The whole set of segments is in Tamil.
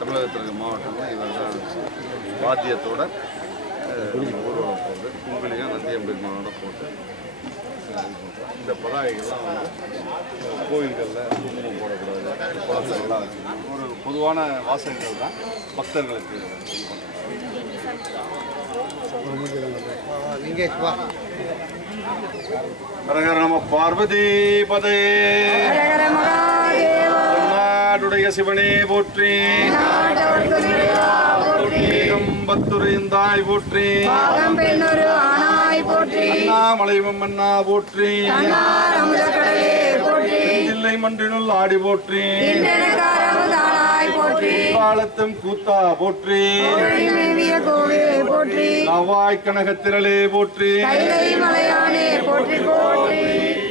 தமிழகத்தில் மாவட்டங்கள் இவர்கள் வாத்தியத்தோட ஊர்வலம் போகுது. குங்குலியும் நந்தியம்பெருமானோட போட்டு இந்த பதாகைகள்லாம் கோயில்களில் குங்குமம் போடக்கூடாது, குளத்துலலாம் ஒரு பொதுவான வாசகங்கள் தான் பக்தர்களுக்கு. ஹரஹர நம பார்வதி பதே, நாடுடைய சிவனே போற்றி, பத்துரைந்தாய் போற்றி, அண்ணாமலைவம் மன்னா போற்றி, இல்லை மன்றினுள் ஆடி போற்றி, காலத்தும் கூத்தா போற்றி, நவாய் கனகத்திரளே போற்றி,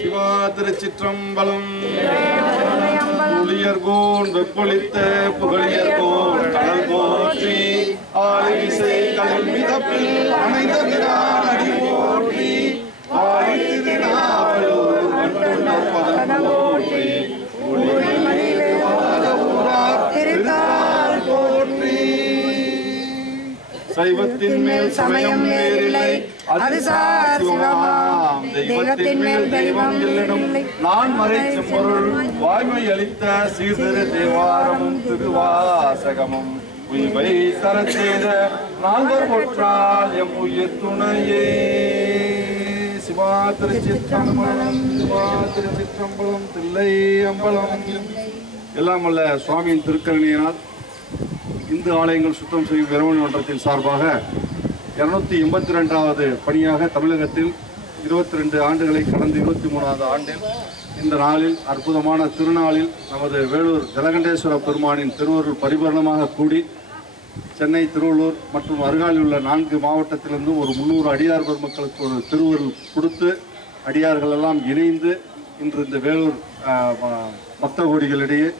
சிவா திருச்சிற்றம்பலம், புலியர்கோன் வெப்பொழித்த புகழியர்கோன் கடல் போற்றி, ஆலிசை கடல் மிதப்பில் அணைந்த பிரான் அடி போற்றி, ஆடி திருநாவலூர் மண்ணுணர் பதம் போற்றி, சைவத்தின் மேல் சமயம் வேறில்லை, அது சிவமாம், தெய்வத்தின் மேல் தெய்வம் இல்லனும் நான் மறைக்கும் பொருள், வாய்மை அளித்த சீர்திரு தேவாரமும் திருவாசகமும் உய்வை தரச் செய்த நால்வர் போற்றால் எம் உயிர் துணையே. சிவா திருச்சிற்றம்பலம், சிவா திருச்சிற்றம்பலம், தில்லை அம்பலம். எல்லாம் வல்ல சுவாமியின் திருக்கருணையினால் இந்து ஆலயங்கள் சுத்தம் செய்யும் விரைவு மன்றத்தின் சார்பாக 282வது பணியாக தமிழகத்தில் 22 ஆண்டுகளை கடந்த 23வது ஆண்டில் இந்த நாளில் அற்புதமான திருநாளில் நமது வேலூர் ஜலகண்டேஸ்வர பெருமானின் திருவருள் பரிபூரணமாக கூடி சென்னை, திருவள்ளூர் மற்றும் அருகாமையில் உள்ள 4 மாவட்டத்திலிருந்தும் ஒரு 300 அடியார் பெருமக்களுக்கு ஒரு திருவருள் கொடுத்து அடியார்கள் எல்லாம் இணைந்து இன்று இந்த வேலூர் பக்த கோடிகளிடையே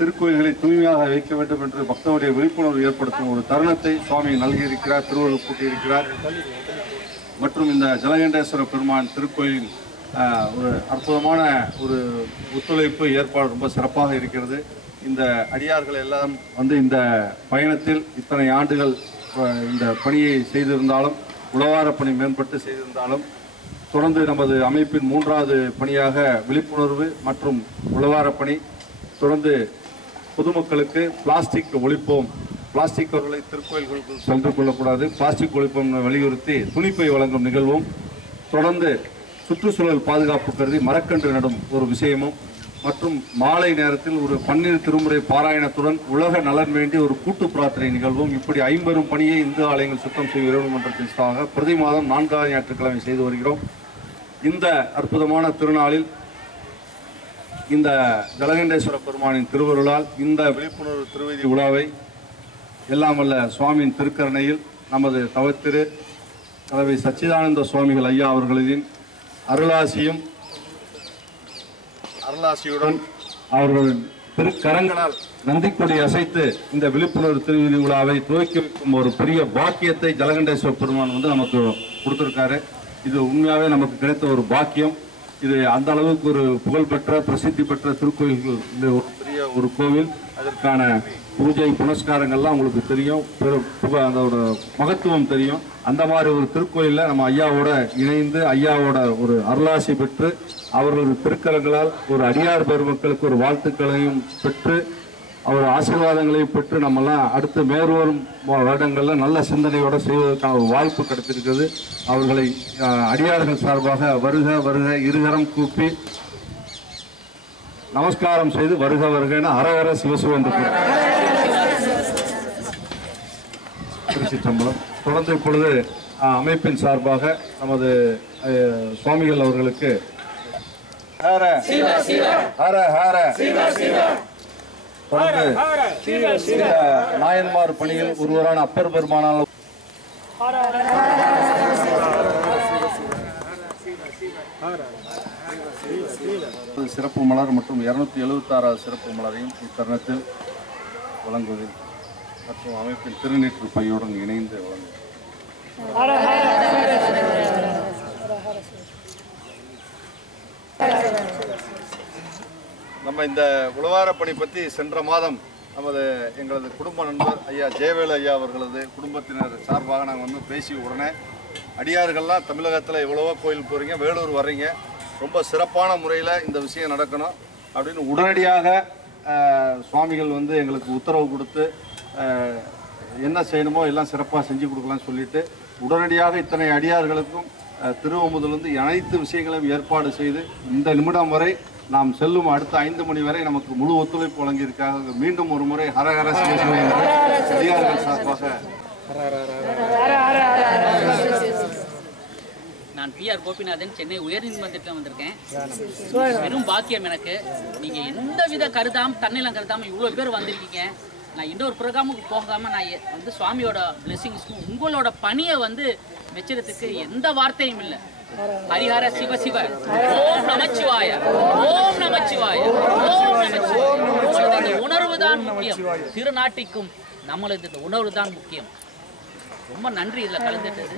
திருக்கோயில்களை தூய்மையாக வைக்க வேண்டும் என்று பக்தருடைய விழிப்புணர்வு ஏற்படுத்தும் ஒரு தருணத்தை சுவாமி நல்கியிருக்கிறார், திருவள்ளுவர் கூட்டியிருக்கிறார். மற்றும் இந்த ஜலகண்டேஸ்வர பெருமான் திருக்கோயில் ஒரு அற்புதமான ஒரு ஒத்துழைப்பு ஏற்பாடு ரொம்ப சிறப்பாக இருக்கிறது. இந்த அடியார்கள் எல்லாம் வந்து இந்த பயணத்தில் இத்தனை ஆண்டுகள் இந்த பணியை செய்திருந்தாலும், உழவார பணி மேம்பட்டு செய்திருந்தாலும், தொடர்ந்து நமது அமைப்பின் 3வது பணியாக விழிப்புணர்வு மற்றும் உழவார பணி, தொடர்ந்து பொதுமக்களுக்கு பிளாஸ்டிக் ஒழிப்போம், பிளாஸ்டிக் பொருட்களை திருக்கோயில்களுக்கு சென்று கொள்ளக்கூடாது, பிளாஸ்டிக் ஒழிப்போம் வலியுறுத்தி துணிப்பை வழங்கும் நிகழ்வும், தொடர்ந்து சுற்றுச்சூழல் பாதுகாப்பு கருதி மரக்கன்று நடும் ஒரு விஷயமும், மற்றும் மாலை நேரத்தில் ஒரு 12 திருமுறை பாராயணத்துடன் உலக நலன் வேண்டி ஒரு கூட்டு பிரார்த்தனை நிகழ்வும், இப்படி 50 பணியை இந்து ஆலயங்கள் சுத்தம் செய்யும் இறைவன் மன்றத்தின் சார்பாக பிரதி மாதம் 4வது ஞாயிற்றுக்கிழமை செய்து வருகிறோம். இந்த அற்புதமான திருநாளில் இந்த ஜலகண்டேஸ்வர பெருமானின் திருவருளால் இந்த விழிப்புணர்வு திருவீதி விழாவை எல்லாம் வல்ல சுவாமியின் திருக்கரணையில் நமது தவத்திரு தலைவை சச்சிதானந்த சுவாமிகள் ஐயா அவர்களின் அருளாசியுடன் அவர்களின் திருக்கரங்களால் நந்திக்கொடி அசைத்து இந்த விழிப்புணர்வு திருவீதி விழாவை துவக்கி வைக்கும் ஒரு பெரிய பாக்கியத்தை ஜலகண்டேஸ்வர பெருமான் வந்து நமக்கு கொடுத்திருக்காரு. இது உண்மையாகவே நமக்கு கிடைத்த ஒரு பாக்கியம். இது அந்த அளவுக்கு ஒரு புகழ்பெற்ற பிரசித்தி பெற்ற திருக்கோயில்கள், இந்த ஒரு பெரிய ஒரு கோவில். அதற்கான பூஜை புனஸ்காரங்கள்லாம் உங்களுக்கு தெரியும், அதோட மகத்துவம் தெரியும். அந்த மாதிரி ஒரு திருக்கோயிலில் நம்ம ஐயாவோட இணைந்து ஐயாவோட ஒரு அருளாசி பெற்று அவர்களது திருக்கரங்களால் ஒரு அடியார் பெருமக்களுக்கு ஒரு வாழ்த்துக்களையும் பெற்று அவர் ஆசீர்வாதங்களையும் பெற்று நம்மெல்லாம் அடுத்து மேற்வரும் வருடங்களில் நல்ல சிந்தனையோடு செய்வதற்கான ஒரு வாய்ப்பு கிடைத்திருக்கிறது. அவர்களை அடியார்கள் சார்பாக வருக வருக இருகரம் கூப்பி நமஸ்காரம் செய்து வருக வருகன்னு அரகர சிவசிவன் திருச்சிற்றம்பலம். தொடர்ந்து இப்பொழுது அமைப்பின் சார்பாக நமது சுவாமிகள் அவர்களுக்கு ஹர ஹர ஹர தொடர்ந்து நாயன்மார் பணியில் ஒருவரான அப்பர் பெருமானால் சிறப்பு மலர் மற்றும் 276வது சிறப்பு மலரையும் இத்தருணத்தில் வழங்குவது மற்றும் அமைப்பின் திருநீற்று பையுடன் இணைந்து வழங்குவது. நம்ம இந்த உழவார பணி பற்றி சென்ற மாதம் நமது எங்களது குடும்ப நண்பர் ஐயா ஜெயவேலு ஐயா அவர்களது குடும்பத்தினர் சார்பாக நாங்கள் வந்து பேசி உடனே அடியார்கள்லாம் தமிழகத்தில் எவ்வளவோ கோயில் போகிறீங்க, வேலூர் வர்றீங்க, ரொம்ப சிறப்பான முறையில் இந்த விஷயம் நடக்கணும் அப்படின்னு உடனடியாக சுவாமிகள் வந்து எங்களுக்கு உத்தரவு கொடுத்து என்ன செய்யணுமோ எல்லாம் சிறப்பாக செஞ்சு கொடுக்கலாம்னு சொல்லிட்டு உடனடியாக இத்தனை அடியார்களுக்கும் திருவமுதிலிருந்து அனைத்து விஷயங்களையும் ஏற்பாடு செய்து இந்த நிமிடம் வரை நாம் செல்லும் அடுத்த 5 மணி வரை நமக்கு முழு ஒத்துழைப்பு வழங்கியிருக்காங்க. மீண்டும் ஒரு முறை ஹரஹர சிவசிவ அடியார்கள் சார்பாக. நான் PR கோபிநாதன், சென்னை உயர்நீதிமன்றத்தில் வந்திருக்கேன். வெறும் பாக்கியம் எனக்கு. நீங்க எந்த வித தன்னிலம் கருதாம இவ்வளோ பேர் வந்திருக்கீங்க. நான் இன்னொரு ப்ரோக்ராமுக்கு போகாம நான் வந்து சுவாமியோட பிளெஸிங்ஸ்க்கும் உங்களோட பணியை வந்து மெச்சறதுக்கு எந்த வார்த்தையும் இல்லை. ஹரிஹர சிவ சிவ, ஓம் நமச்சிவாய, ஓம் நமச்சிவாய, ஓம் நமச்சிவாய. இந்த உணர்வு தான் முக்கியம். திருநாட்டிற்கும் நம்மளது இந்த உணர்வு தான் முக்கியம். ரொம்ப நன்றி இதில் கலந்துட்டது.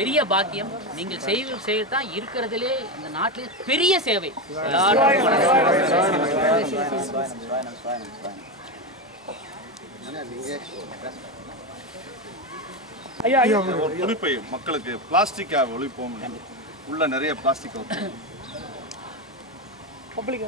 பெரிய பாக்கியம். நீங்கள் செய்வது தான் இருக்கிறதுலே இந்த நாட்டிலே பெரிய சேவை. எல்லாரும் துணிப்பை மக்களுக்கு பிளாஸ்டிக்கா ஒழிப்போம். உள்ள நிறைய பிளாஸ்டிக் பப்ளிக்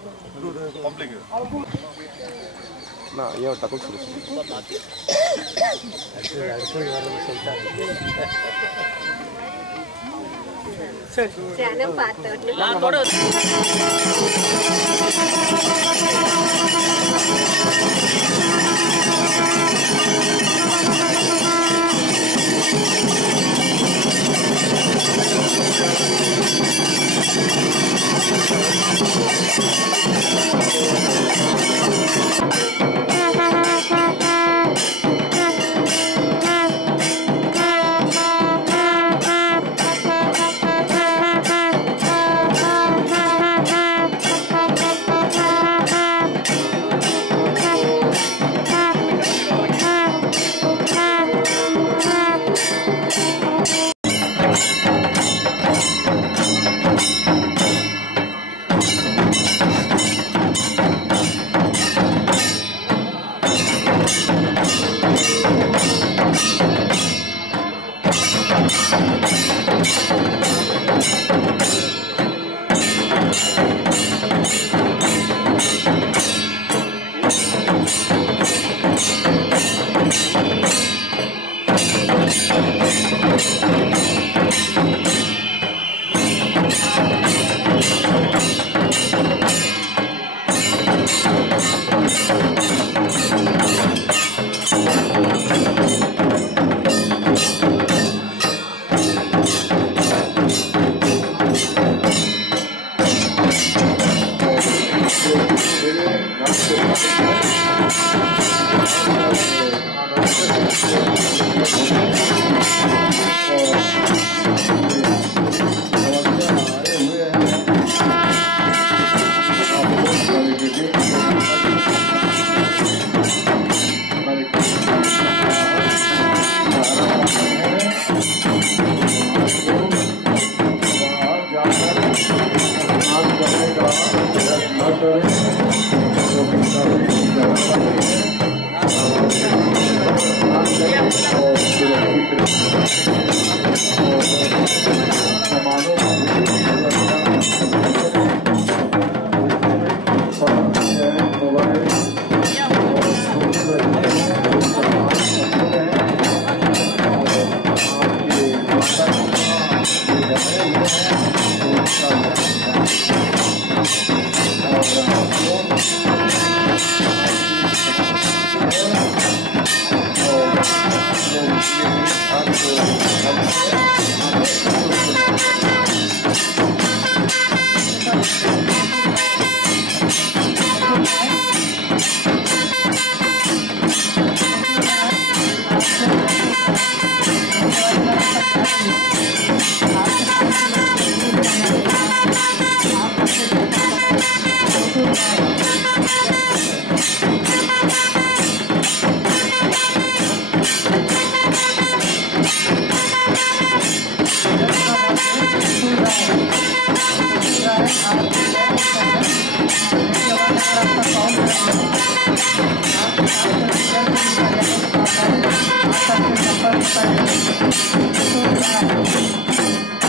संपर्क